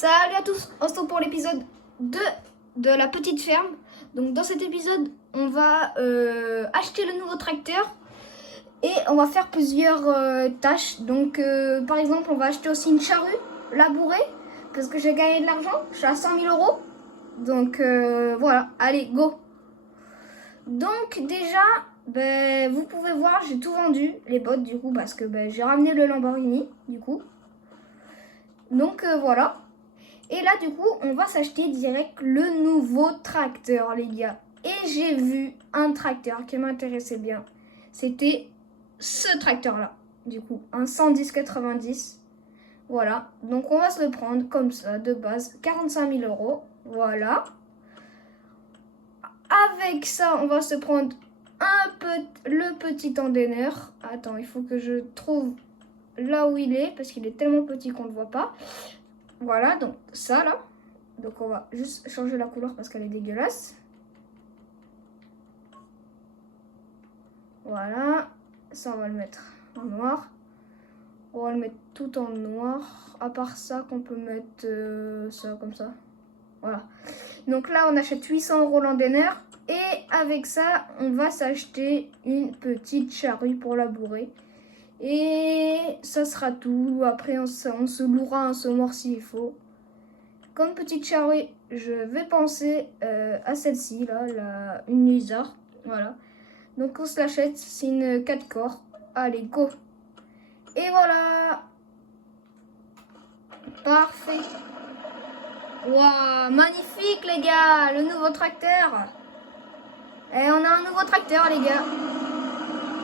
Salut à tous, on se retrouve pour l'épisode 2 de la petite ferme. Donc dans cet épisode, on va acheter le nouveau tracteur et on va faire plusieurs tâches. Donc par exemple, on va acheter aussi une charrue labourée parce que j'ai gagné de l'argent, je suis à 100 000 euros. Donc voilà, allez, go. Donc déjà, vous pouvez voir, j'ai tout vendu, les bottes du coup, parce que j'ai ramené le Lamborghini du coup. Donc voilà. Et là, du coup, on va s'acheter direct le nouveau tracteur, les gars. Et j'ai vu un tracteur qui m'intéressait bien. C'était ce tracteur-là, du coup, un 110-90. Voilà, donc on va se le prendre comme ça, de base, 45 000 euros. Voilà. Avec ça, on va se prendre le petit endaineur. Attends, il faut que je trouve là où il est, parce qu'il est tellement petit qu'on ne le voit pas. Voilà, donc ça là. Donc on va juste changer la couleur parce qu'elle est dégueulasse. Voilà. Ça, on va le mettre en noir. On va le mettre tout en noir. À part ça, qu'on peut mettre ça comme ça. Voilà. Donc là, on achète 800 euros l'endaineur. Et avec ça, on va s'acheter une petite charrue pour labourer. Et ça sera tout. Après, on se louera un semoir s'il faut. Comme petite charrue, je vais penser à celle-ci, là, une Lizard. Voilà. Donc on se l'achète, c'est une 4 corps. Allez, go. Et voilà. Parfait. Waouh, magnifique les gars, le nouveau tracteur. Et on a un nouveau tracteur les gars.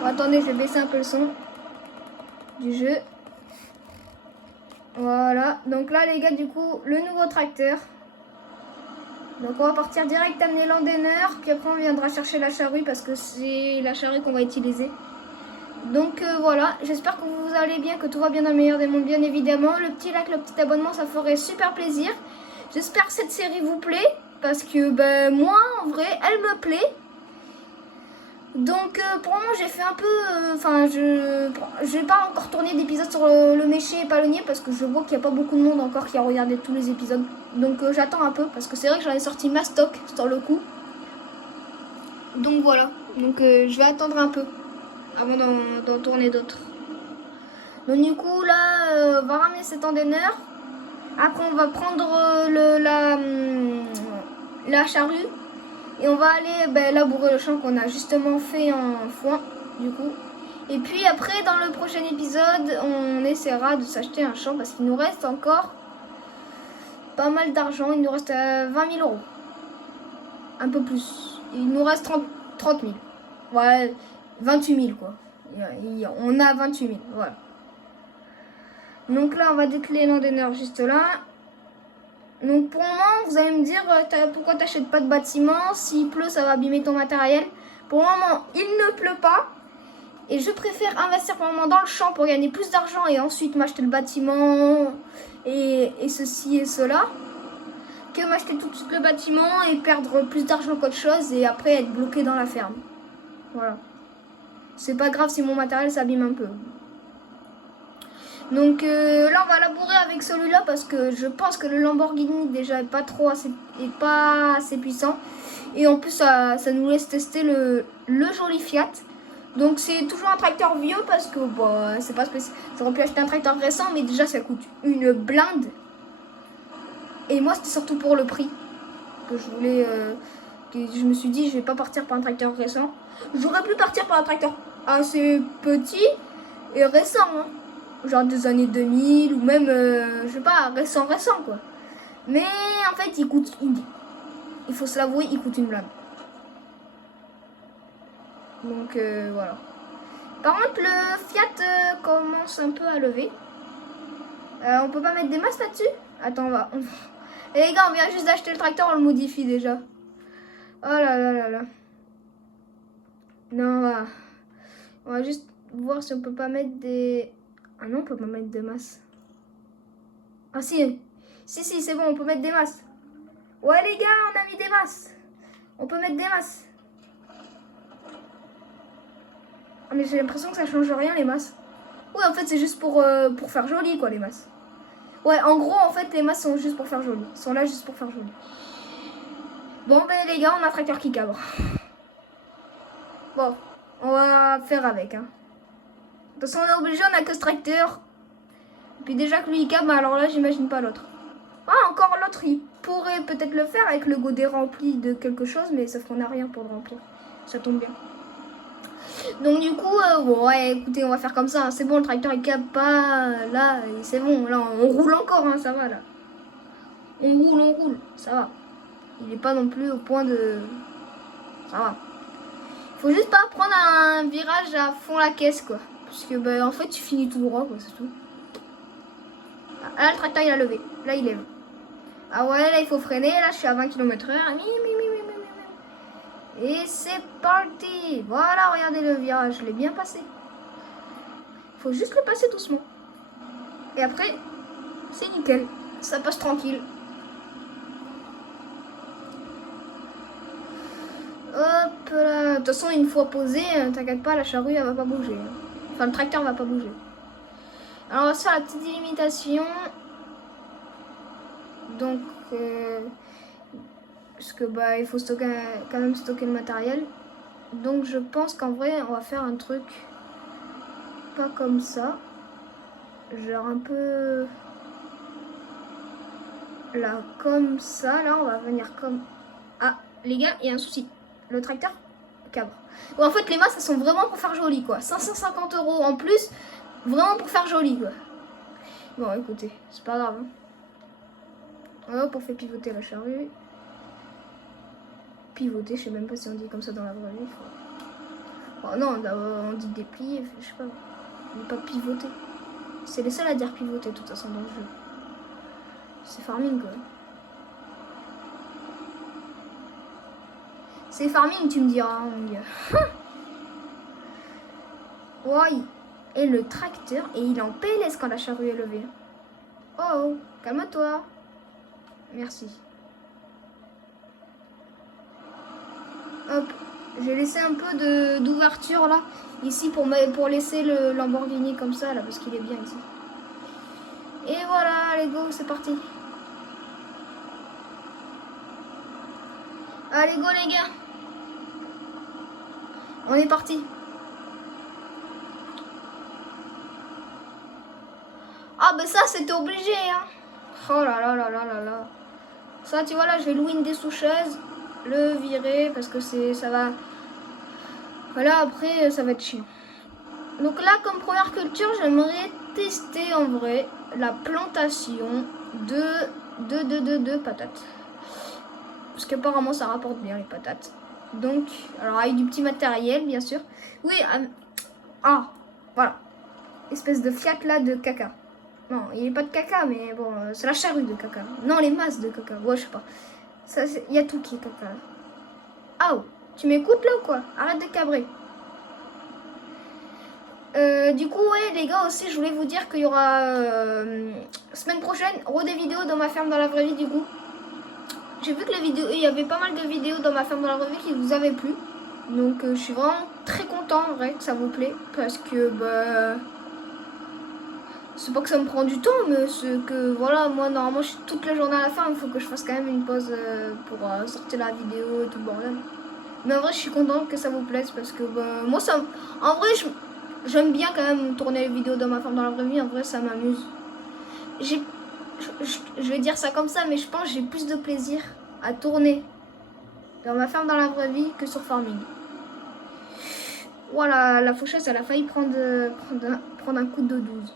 Bon, attendez, je vais baisser un peu le son du jeu. Voilà, donc là les gars, du coup, le nouveau tracteur. Donc on va partir direct amener l'endaineur, puis après on viendra chercher la charrue parce que c'est la charrue qu'on va utiliser. Donc voilà, j'espère que vous allez bien, que tout va bien dans le meilleur des mondes, bien évidemment. Le petit like, le petit abonnement, ça ferait super plaisir. J'espère que cette série vous plaît, parce que moi, en vrai, elle me plaît. Donc pour le moment, j'ai fait un peu... je vais pas encore tourner d'épisodes sur le méché et palonnier, parce que je vois qu'il n'y a pas beaucoup de monde encore qui a regardé tous les épisodes. Donc j'attends un peu, parce que c'est vrai que j'en ai sorti ma stock sur le coup. Donc voilà, donc je vais attendre un peu avant d'en tourner d'autres. Donc du coup là, on va ramener cet endaineur. Après on va prendre la charrue. Et on va aller labourer le champ qu'on a justement fait en foin du coup. Et puis après dans le prochain épisode, on essaiera de s'acheter un champ parce qu'il nous reste encore pas mal d'argent. Il nous reste 20 000 euros. Un peu plus. Il nous reste 30 000. Ouais, 28 000 quoi. On a 28 000, voilà. Donc là, on va décler l'endaineur juste là. Donc pour le moment, vous allez me dire pourquoi t'achètes pas de bâtiment. S'il pleut, ça va abîmer ton matériel. Pour le moment, il ne pleut pas. Et je préfère investir pour le moment dans le champ pour gagner plus d'argent et ensuite m'acheter le bâtiment et ceci et cela, que m'acheter tout de suite le bâtiment et perdre plus d'argent qu'autre chose et après être bloqué dans la ferme. Voilà. C'est pas grave si mon matériel s'abîme un peu. Donc là on va labourer avec celui-là parce que je pense que le Lamborghini déjà est pas assez puissant. Et en plus ça nous laisse tester le joli Fiat. Donc c'est toujours un tracteur vieux parce que c'est pas spécial. J'aurais pu acheter un tracteur récent mais déjà ça coûte une blinde. Et moi c'était surtout pour le prix que je voulais. Je me suis dit je vais pas partir pour un tracteur récent. J'aurais pu partir pour un tracteur assez petit et récent hein. Genre des années 2000 ou même, je sais pas, récent quoi. Mais en fait, il faut se l'avouer, il coûte une blinde. Donc voilà. Par contre, le Fiat commence un peu à lever. On peut pas mettre des masses là-dessus? Attends, Et les gars, on vient juste d'acheter le tracteur, on le modifie déjà. Oh là là là là. Non, on va juste voir si on peut pas mettre des... Ah non, on peut pas mettre de masse. Ah si, c'est bon, on peut mettre des masses. Ouais les gars, on a mis des masses. On peut mettre des masses. Ah, mais j'ai l'impression que ça change rien les masses. Oui, en fait c'est juste pour faire joli quoi les masses. Ouais, en gros, en fait, les masses sont juste pour faire joli. Ils sont là juste pour faire joli. Bon, ben les gars, on a un tracteur qui cabre. Bon, on va faire avec. Hein. De toute façon, on est obligé, on a que ce tracteur. Et puis déjà que lui, il cabre, alors là, j'imagine pas l'autre. Ah, encore l'autre, il pourrait peut-être le faire avec le godet rempli de quelque chose, mais sauf qu'on n'a rien pour le remplir. Ça tombe bien. Donc du coup, bon, ouais, écoutez, on va faire comme ça. Hein. C'est bon, le tracteur, il cabre pas. Là, c'est bon. Là, on roule encore, hein, ça va, là. On roule, ça va. Il n'est pas non plus au point de... Ça va. Faut juste pas prendre un virage à fond la caisse, quoi. Parce que, bah, en fait, tu finis tout droit, quoi, c'est tout. Ah, là, le tracteur, il a levé. Là, il lève. Ah ouais, là, il faut freiner. Là, je suis à 20 km/h. Et c'est parti. Voilà, regardez le virage. Je l'ai bien passé. Faut juste le passer doucement. Et après, c'est nickel. Ça passe tranquille. Hop là. De toute façon, une fois posé, t'inquiète pas, la charrue, elle va pas bouger. Enfin, le tracteur va pas bouger. Alors, on va se faire la petite délimitation. Donc, parce que bah, il faut stocker, quand même stocker le matériel. Donc, je pense qu'en vrai, on va faire un truc pas comme ça. Genre un peu... Là, comme ça. Là, on va venir comme... Ah, les gars, il y a un souci. Le tracteur cabre. Bon, en fait, les masses, elles sont vraiment pour faire joli, quoi. 550 € en plus, vraiment pour faire joli, quoi. Bon, écoutez, c'est pas grave. Hein. Hop, on fait pivoter la charrue. Pivoter, je sais même pas si on dit comme ça dans la vraie vie. Oh non, on dit déplier, je sais pas. On dit pas pivoter. C'est les seuls à dire pivoter, de toute façon, dans le jeu. C'est farming, quoi. C'est farming, tu me diras, mon gars. Ouais. Et le tracteur, et il est en PLS quand la charrue est levée. Oh, calme-toi. Merci. Hop, j'ai laissé un peu d'ouverture là, ici pour laisser le Lamborghini comme ça là, parce qu'il est bien ici. Et voilà, allez go, c'est parti. Allez go les gars. On est parti. Ah ben ça c'était obligé hein. Oh là là là là là là. Ça tu vois là, je vais louer une des sous-chaises, le virer parce que ça va. Voilà, après ça va être chiant. Donc là comme première culture, j'aimerais tester en vrai la plantation de patates. Parce qu'apparemment ça rapporte bien les patates. Donc, alors avec du petit matériel bien sûr. Oui, ah, voilà. Espèce de Fiat là de caca. Non, il n'y a pas de caca, mais bon, c'est la charrue de caca. Non, les masses de caca. Ouais, je sais pas. Il y a tout qui est caca. Ah, tu m'écoutes là ou quoi? Arrête de cabrer. Du coup, ouais, les gars, aussi, je voulais vous dire qu'il y aura semaine prochaine, des vidéos dans ma ferme dans la vraie vie, du coup. J'ai vu que il y avait pas mal de vidéos dans ma ferme dans la vraie vie qui vous avaient plu. Donc, je suis vraiment très content, en vrai, que ça vous plaît. Parce que, bah... C'est pas que ça me prend du temps, mais c'est que voilà, moi normalement je suis toute la journée à la ferme, il faut que je fasse quand même une pause pour sortir la vidéo et tout le bordel. Mais en vrai je suis contente que ça vous plaise parce que bah, moi ça, en vrai j'aime bien quand même tourner les vidéos dans ma ferme dans la vraie vie, en vrai ça m'amuse. Je vais dire ça comme ça, mais je pense que j'ai plus de plaisir à tourner dans ma ferme dans la vraie vie que sur Farming. Voilà, la faucheuse elle a failli prendre un coup de 12.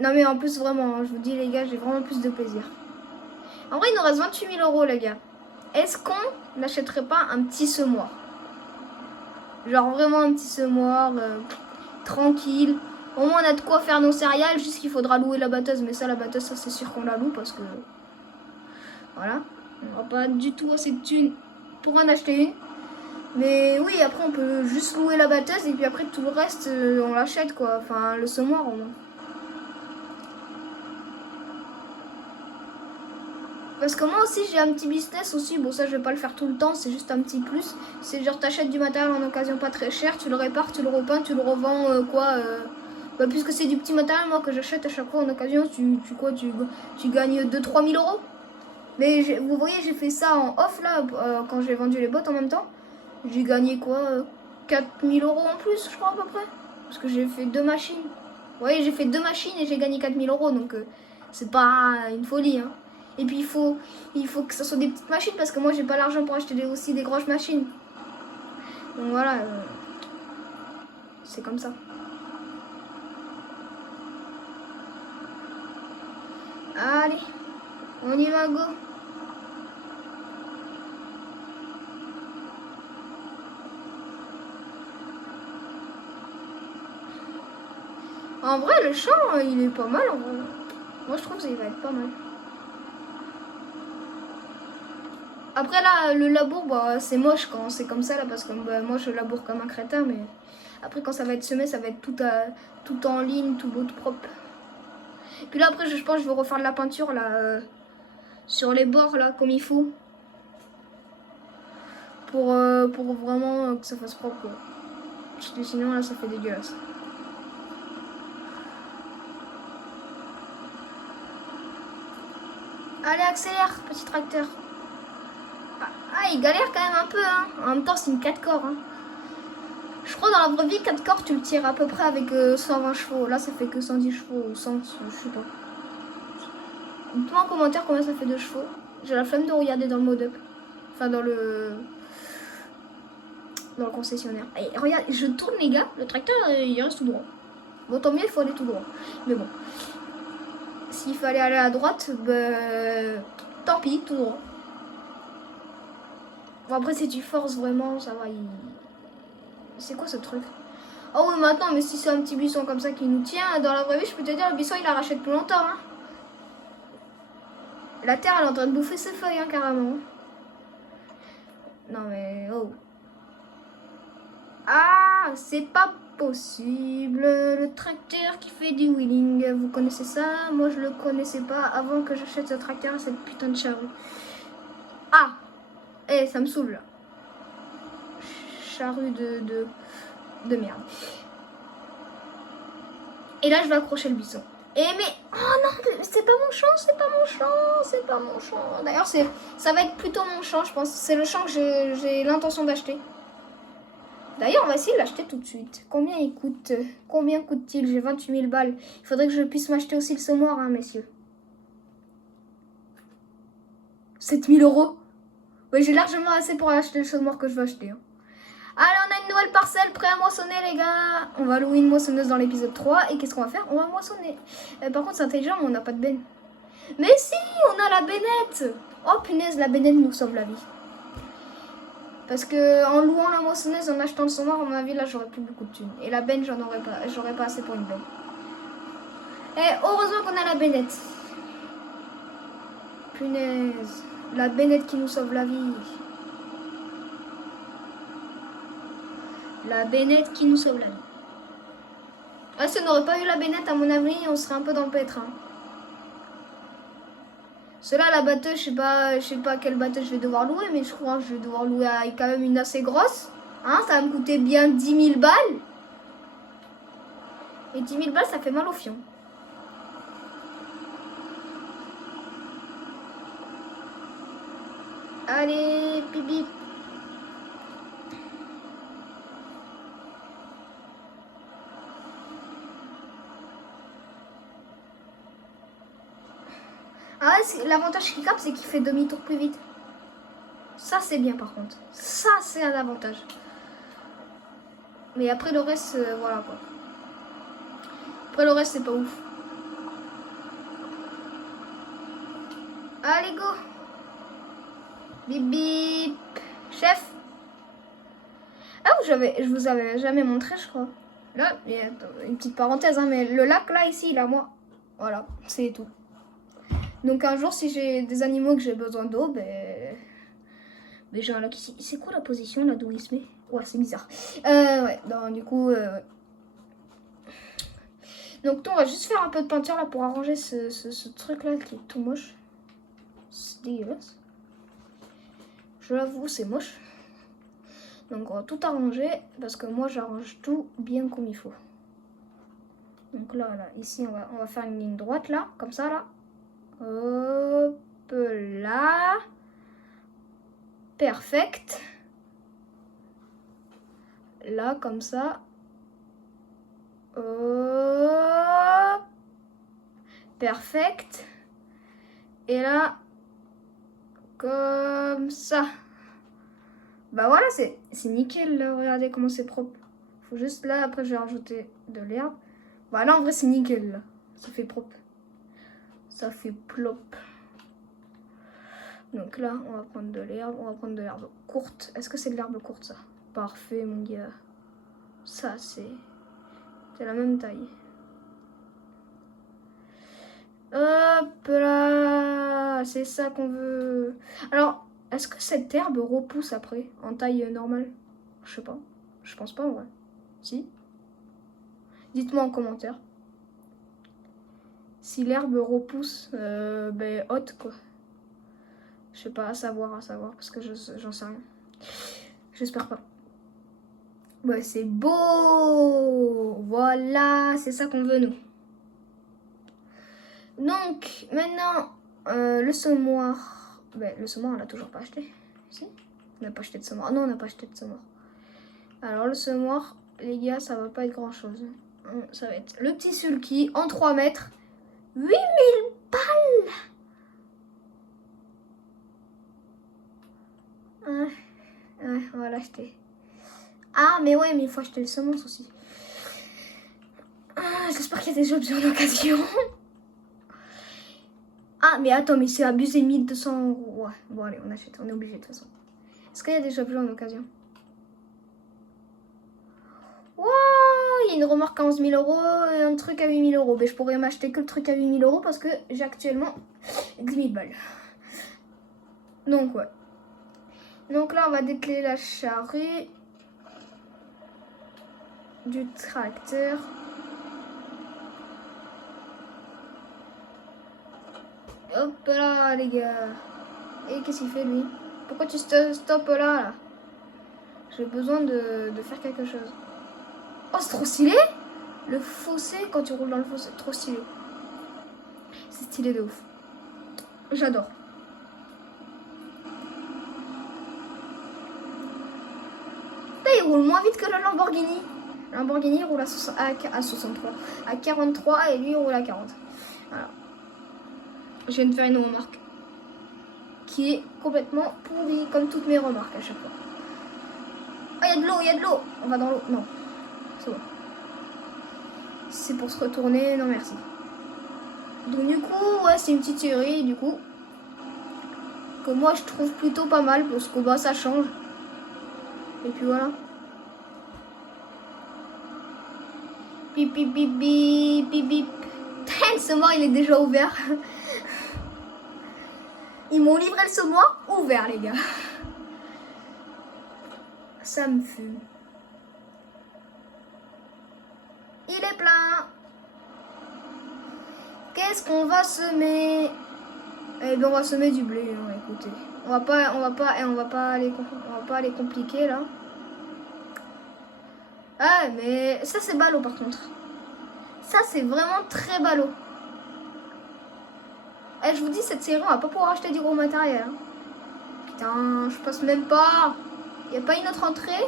Non mais en plus vraiment, je vous dis les gars, j'ai vraiment plus de plaisir. En vrai il nous reste 28 000 € les gars. Est-ce qu'on n'achèterait pas un petit semoir? Genre vraiment un petit semoir, tranquille. Au moins on a de quoi faire nos céréales, juste qu'il faudra louer la batteuse. Mais ça la batteuse, ça c'est sûr qu'on la loue parce que... Voilà. On n'aura pas du tout assez de thunes pour en acheter une. Mais oui, après on peut juste louer la batteuse et puis après tout le reste on l'achète quoi. Enfin le semoir au moins. Parce que moi aussi j'ai un petit business aussi, bon ça je vais pas le faire tout le temps, c'est juste un petit plus. C'est genre t'achètes du matériel en occasion pas très cher, tu le répares, tu le repeins, tu le revends Bah, puisque c'est du petit matériel, moi, que j'achète à chaque fois en occasion, tu gagnes 2-3 000 euros. Mais vous voyez, j'ai fait ça en off, là, quand j'ai vendu les bottes en même temps. J'ai gagné quoi 4 000 euros en plus, je crois, à peu près. Parce que j'ai fait 2 machines. Vous voyez, j'ai fait 2 machines et j'ai gagné 4 000 euros, donc c'est pas une folie, hein. Et puis, il faut que ce soit des petites machines, parce que moi, j'ai pas l'argent pour acheter aussi des grosses machines. Donc voilà, c'est comme ça. Allez, on y va, go. En vrai, le champ, il est pas mal. En vrai. Moi, je trouve que ça va être pas mal. Après, là, le labour, bah, c'est moche quand c'est comme ça, là, parce que bah, moi, je laboure comme un crétin, mais après, quand ça va être semé, ça va être tout en ligne, tout beau, tout propre. Puis là, après, je pense que je vais refaire de la peinture, là, sur les bords, là, comme il faut. Pour vraiment que ça fasse propre, quoi. Parce que sinon, là, ça fait dégueulasse. Allez, accélère, petit tracteur. Ah, il galère quand même un peu, hein. En même temps, c'est une 4 corps, hein. Je crois dans la vraie vie, 4 corps, tu le tires à peu près avec 120 chevaux. Là, ça fait que 110 chevaux ou 100, je sais pas. Dites-moi en commentaire combien ça fait de chevaux. J'ai la flemme de regarder dans le mode-up. Enfin, dans le concessionnaire. Et regarde, je tourne, les gars. Le tracteur, il reste tout droit. Bon, tant mieux, il faut aller tout droit. Mais bon. S'il fallait aller à droite, ben, tant pis, tout droit. Bon, après, si tu forces vraiment, ça va. C'est quoi ce truc? Oh oui, maintenant, mais si c'est un petit buisson comme ça qui nous tient, dans la vraie vie, je peux te dire, le buisson, il arrache plus longtemps. Hein. La terre, elle est en train de bouffer ses feuilles, hein, carrément. Non, mais oh. Ah, c'est pas possible. Le tracteur qui fait du wheeling, vous connaissez ça? Moi, je le connaissais pas avant que j'achète ce tracteur et cette putain de charrue. Ah! Eh, ça me saoule, là. Charrue de merde. Et là, je vais accrocher le buisson. Et mais... Oh non, c'est pas mon champ, c'est pas mon champ, c'est pas mon champ. D'ailleurs, ça va être plutôt mon champ, je pense. C'est le champ que j'ai l'intention d'acheter. D'ailleurs, on va essayer de l'acheter tout de suite. Combien il coûte? Combien coûte-t-il? J'ai 28 000 balles. Il faudrait que je puisse m'acheter aussi le semoir, hein, messieurs. 7 000 euros. Oui, j'ai largement assez pour acheter le semoir que je veux acheter. Hein. Allez, on a une nouvelle parcelle prêt à moissonner, les gars. On va louer une moissonneuse dans l'épisode 3. Et qu'est-ce qu'on va faire? On va moissonner. Par contre, c'est intelligent, mais on n'a pas de benne. Mais si, on a la bennette. Oh punaise, la bennette nous sauve la vie. Parce que en louant la moissonneuse, en achetant le semoir, à mon avis, là, j'aurais plus beaucoup de thunes. Et la benne, j'aurais pas assez pour une benne. Et heureusement qu'on a la bennette. Punaise. La bennette qui nous sauve la vie. La bennette qui nous sauve la vie. Ah, si on n'aurait pas eu la bennette, à mon avis, on serait un peu dans le pétrin. Cela, la batteuse, je sais pas quelle batteuse je vais devoir louer, mais je crois que je vais devoir louer quand même une assez grosse. Hein, ça va me coûter bien 10 000 balles. Et 10 000 balles, ça fait mal au fion. Allez, pipi. Ah, l'avantage qu'il capte, c'est qu'il fait demi-tour plus vite. Ça, c'est bien par contre. Ça, c'est un avantage. Mais après, le reste, voilà quoi. Après, le reste, c'est pas ouf. Allez, go. Bip bip. Chef. Ah, je vous avais jamais montré, je crois. Là, une petite parenthèse, hein, mais le lac, là, ici, là, moi. Voilà, c'est tout. Donc un jour, si j'ai des animaux que j'ai besoin d'eau, ben j'ai un lac ici. C'est quoi la position là d'où il se met? Ouais, c'est bizarre. Ouais, donc du coup, ouais. Donc on va juste faire un peu de peinture là pour arranger ce truc là qui est tout moche. C'est dégueulasse. Je l'avoue, c'est moche. Donc on va tout arranger parce que moi j'arrange tout bien comme il faut. Donc là, ici, on va faire une ligne droite, là, comme ça, là. Hop là. Perfect. Là, comme ça. Hop. Perfect. Et là, comme ça. Bah voilà, c'est nickel, là. Regardez comment c'est propre. Faut juste là, après je vais rajouter de l'herbe. Voilà, en vrai c'est nickel là. Ça fait propre. Ça fait plop. Donc là, on va prendre de l'herbe. On va prendre de l'herbe courte. Est-ce que c'est de l'herbe courte ça? Parfait mon gars. Ça c'est la même taille. Hop là. C'est ça qu'on veut. Alors, est-ce que cette herbe repousse après en taille normale? Je sais pas. Je pense pas en vrai. Si? Dites-moi en commentaire. Si l'herbe repousse, ben haute quoi. Je sais pas, à savoir, parce que j'en sais rien. J'espère pas. Ouais, c'est beau. Voilà, c'est ça qu'on veut nous. Donc, maintenant, le semoir. Ben, le semoir, on l'a toujours pas acheté. Si? On n'a pas acheté de semoir. Ah non, on n'a pas acheté de semoir. Alors, le semoir, les gars, ça va pas être grand chose. Ça va être le petit sulky en 3 mètres. 8000 balles. Ouais, on va l'acheter. Ah, mais ouais, mais il faut acheter le semence aussi. J'espère qu'il y a des objets en occasion. Ah, mais attends, mais c'est abusé, 1200 €. Ouais, bon, allez, on achète, on est obligé de toute façon. Est-ce qu'il y a des objets en occasion? Wow, il y a une remorque à 11 000 € et un truc à 8 000 €. Mais je pourrais m'acheter que le truc à 8 000 € parce que j'ai actuellement 10 000 balles. Donc, ouais. Donc là, on va dételer la charrue du tracteur. Hop là, les gars. Et qu'est-ce qu'il fait, lui? Pourquoi tu stoppes là? J'ai besoin de faire quelque chose. Oh, c'est trop stylé! Le fossé, quand tu roules dans le fossé, trop stylé. C'est stylé de ouf. J'adore. Là, il roule moins vite que le Lamborghini. Le Lamborghini roule à 63. À 43 et lui, il roule à 40. Voilà. Je viens de faire une remarque qui est complètement pourrie, comme toutes mes remarques à chaque fois. Oh, il y a de l'eau, il y a de l'eau. On va dans l'eau. Non, c'est bon. C'est pour se retourner, non merci. Donc du coup, ouais, c'est une petite série, du coup, que moi je trouve plutôt pas mal, parce que bah ça change. Et puis voilà. Bip bip bip bip bip bip. Le semoir il est déjà ouvert. Ils m'ont livré le semoir ouvert, les gars. Ça me fume. Il est plein. Qu'est-ce qu'on va semer? Eh bien, on va semer du blé, hein, écoutez. On va pas aller compliquer là. Ah, mais ça c'est ballot par contre. Ça c'est vraiment très ballot. Eh, je vous dis, cette série, on va pas pouvoir acheter du gros matériel. Hein. Putain, je passe même pas. Y a pas une autre entrée?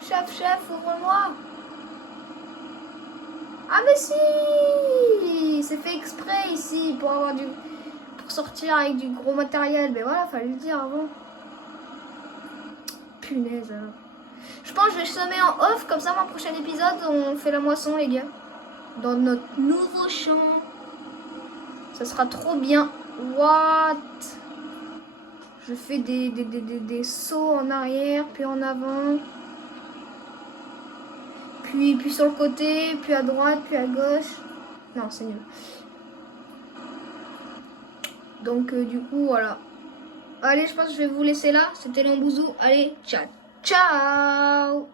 Chef, ouvre-moi. Ah mais si, c'est fait exprès ici pour avoir pour sortir avec du gros matériel. Mais voilà, fallait le dire avant. Punaise. Je pense que je vais semer en off, comme ça, mon prochain épisode, on fait la moisson, les gars. Dans notre nouveau champ. Ça sera trop bien. What? Je fais des sauts en arrière, puis en avant. Puis sur le côté, puis à droite, puis à gauche. Non, c'est nul. Donc, du coup, voilà. Allez, je pense que je vais vous laisser là. C'était Lambouzou. Allez, ciao. Ciao!